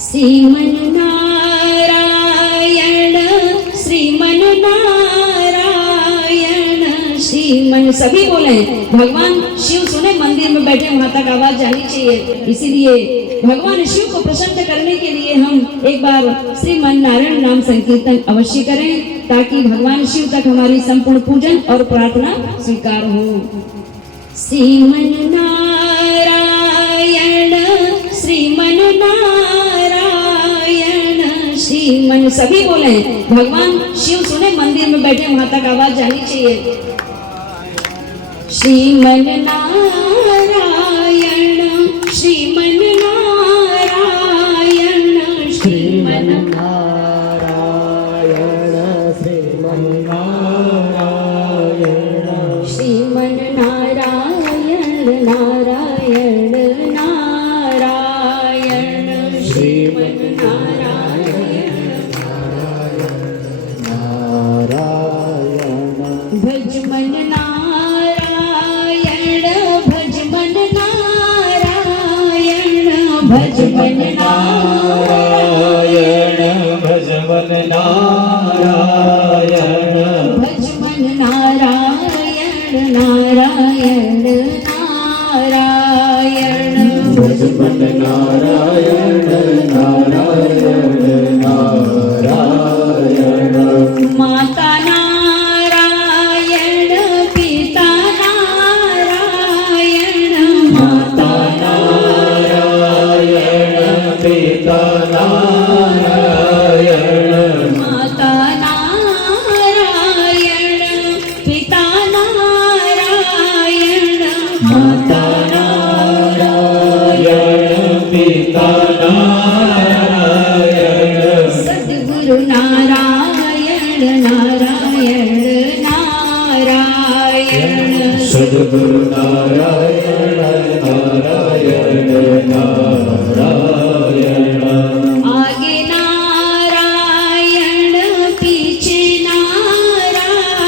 श्रीमन्नारायण श्रीमन्नारायण श्रीमन सभी बोले। भगवान शिव सुने मंदिर में बैठे, वहां तक आवाज जानी चाहिए। इसीलिए भगवान शिव को प्रसन्न करने के लिए हम एक बार श्रीमन्नारायण नाम संकीर्तन अवश्य करें, ताकि भगवान शिव तक हमारी संपूर्ण पूजन और प्रार्थना स्वीकार हो। श्रीमन्नारायण श्रीमन्नारायण श्रीमन सभी बोले। भगवान शिव सुने मंदिर में बैठे, वहां तक आवाज जानी चाहिए। श्रीमन्नारायण श्रीमन्नारायण श्रीमन्नारायण श्रीमन्नारायण श्रीमन्नारायण नारायण नारायण श्रीमन्नारायण नारायण भजमन भजमन नारायण भजमन नारायण भजमन नारायण नारायण नारायण भजमन नारायण नारायण नारायण माता नारायण पिता नारायण माता पिता नारायण माता नारायण पिता नारायण माता नारायण पिता नारायण सद्गुरु नारायण नारायण नारायण सद्गुरु नारायण नारायण नारायण आगे नारायण पीछे नारायण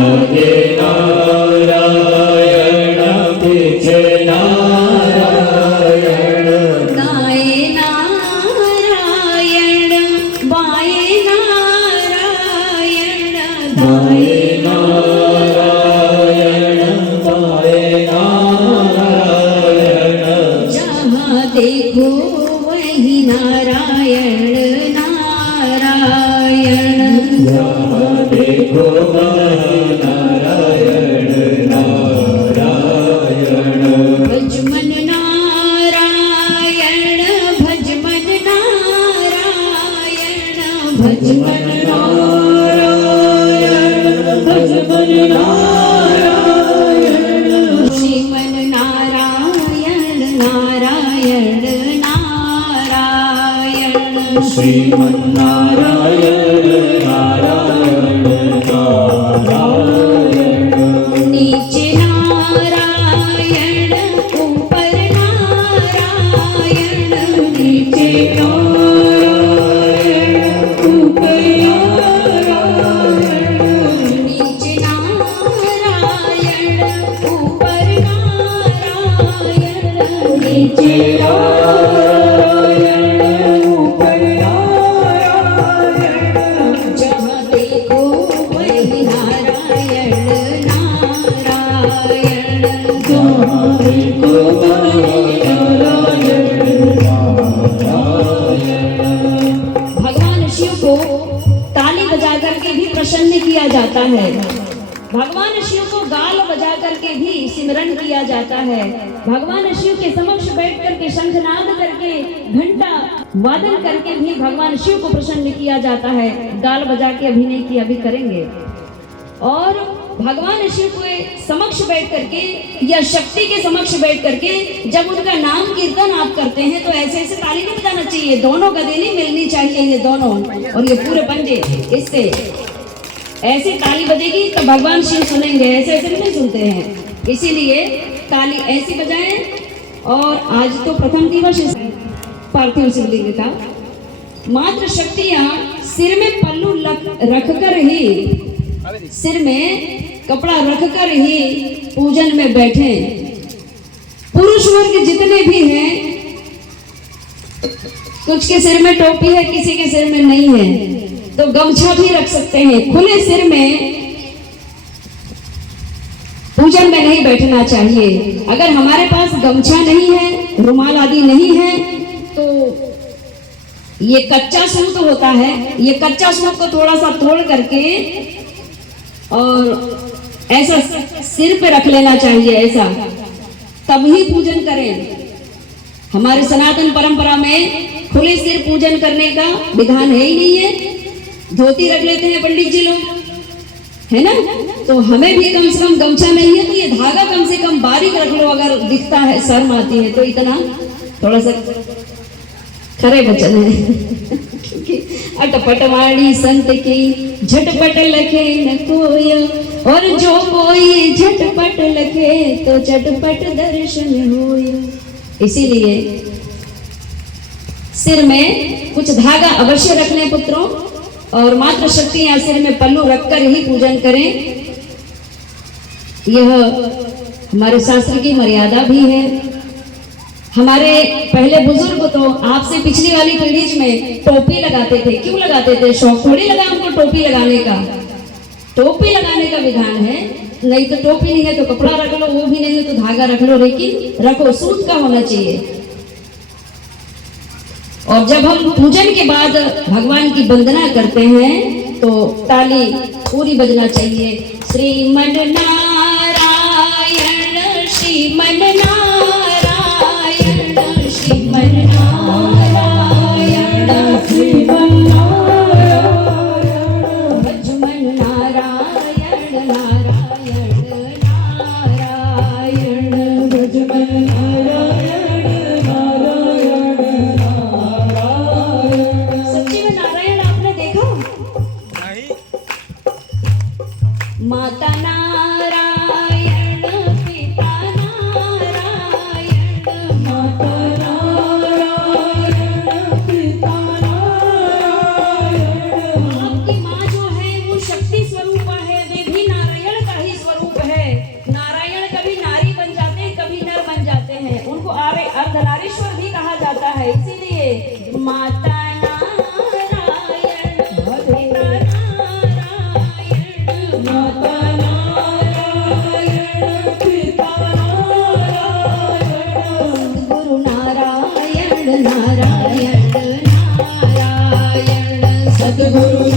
आगे नारायण पीछे नारायण दाएं नारायण बाएं नारायण दाएं नारायण बाएं नारायण जहाँ देखो वही नारायण नारायण जहाँ देखो वही नारायण नारायण भजमन नारायण भजमन नारायण भजमन नारायण भजमन नारायण श्रीमन नारायण नारायण नारायण श्रीमन्नारायण नारायण नारायण नीचे नारायण ऊपर नारायण नीचे नारायण ऊपर नारायण नीचे नारायण ऊपर नारायण नीचे नारायण ऊपर नारायण जहाँ देखो वही नारायण नारायण जहाँ देखो वही नारायण नारायण। भगवान शिव को ताली बजा करके भी प्रसन्न किया जाता है। भगवान शिव को गाल बजा करके भी सिमरन किया जाता है। भगवान शिव के समक्ष बैठ करके शंखनाद करके घंटा वादन करके भी भगवान शिव को प्रसन्न किया जाता है। गाल बजा के अभी नहीं किया, अभी करेंगे। और भगवान शिव के समक्ष बैठ करके या शक्ति के समक्ष बैठ करके जब उनका नाम कीर्तन आप करते हैं तो ऐसे ऐसे ताली नहीं बजाना चाहिए, दोनों गदेली मिलनी चाहिए, ये दोनों और ये पूरे पंजे। इससे ऐसी ताली बजेगी तो भगवान शिव सुनेंगे, ऐसे ऐसे नहीं सुनते हैं। इसीलिए ताली ऐसी बजाएं। और आज तो प्रथम दिवस पार्थिव शिवलिंग का, मात्र शक्तियां सिर में पल्लू रखकर ही, सिर में कपड़ा रखकर ही पूजन में बैठे। पुरुष वर्ग जितने भी हैं कुछ के सिर में टोपी है, किसी के सिर में नहीं है, तो गमछा भी रख सकते हैं। खुले सिर में पूजन में नहीं बैठना चाहिए। अगर हमारे पास गमछा नहीं है, रुमाल आदि नहीं है, तो ये कच्चा सूत होता है, ये कच्चा सूत को थोड़ा सा तोड़ करके और ऐसा सिर पे रख लेना चाहिए, ऐसा, तब ही पूजन करें। हमारे सनातन परंपरा में खुले सिर पूजन करने का विधान है ही नहीं है। धोती रख लेते हैं पंडित जी लोग, है ना, तो हमें भी कम से कम गमछा नहीं है तो ये धागा कम से कम बारीक रख लो। अगर दिखता है, शर्म आती है तो इतना थोड़ा सा खरे वचन है अटपटवाणी संत की झटपट लखे न कोय, और जो कोई झटपट लखे तो चटपट दर्शन होय। इसीलिए सिर में कुछ धागा अवश्य रख लें पुत्रों, और मात्र शक्ति या सिर में पल्लू रखकर ही पूजन करें। यह हमारे शास्त्र की मर्यादा भी है। हमारे पहले बुजुर्ग तो आपसे पिछली वाली पीढ़ी में टोपी लगाते थे। क्यों लगाते थे? शौक थोड़ी लगा उनको टोपी लगाने का। टोपी लगाने का विधान है, नहीं तो टोपी नहीं है तो कपड़ा रख लो, वो भी नहीं है तो धागा रख लो, लेकिन रखो, सूत का होना चाहिए। और जब हम पूजन के बाद भगवान की वंदना करते हैं तो ताली पूरी बजना चाहिए। श्रीमन नारायण श्रीमन नारायण श्रीमन नारायण श्रीमन नारायण भजमन नारायण नारायण नारायण भजमन नारायण नारायण। सच्ची में नारायण आपने देखा? माता नारायण पिता नारायण, माता नारायण पिता नारायण। आपकी माँ जो है वो शक्ति स्वरूप है, वे भी नारायण का ही स्वरूप है। नारायण कभी नारी बन जाते हैं, कभी नर बन जाते हैं, उनको अर्धनारीश्वर भी कहा जाता है। इसीलिए माता नारायण नारायण सद्गुरु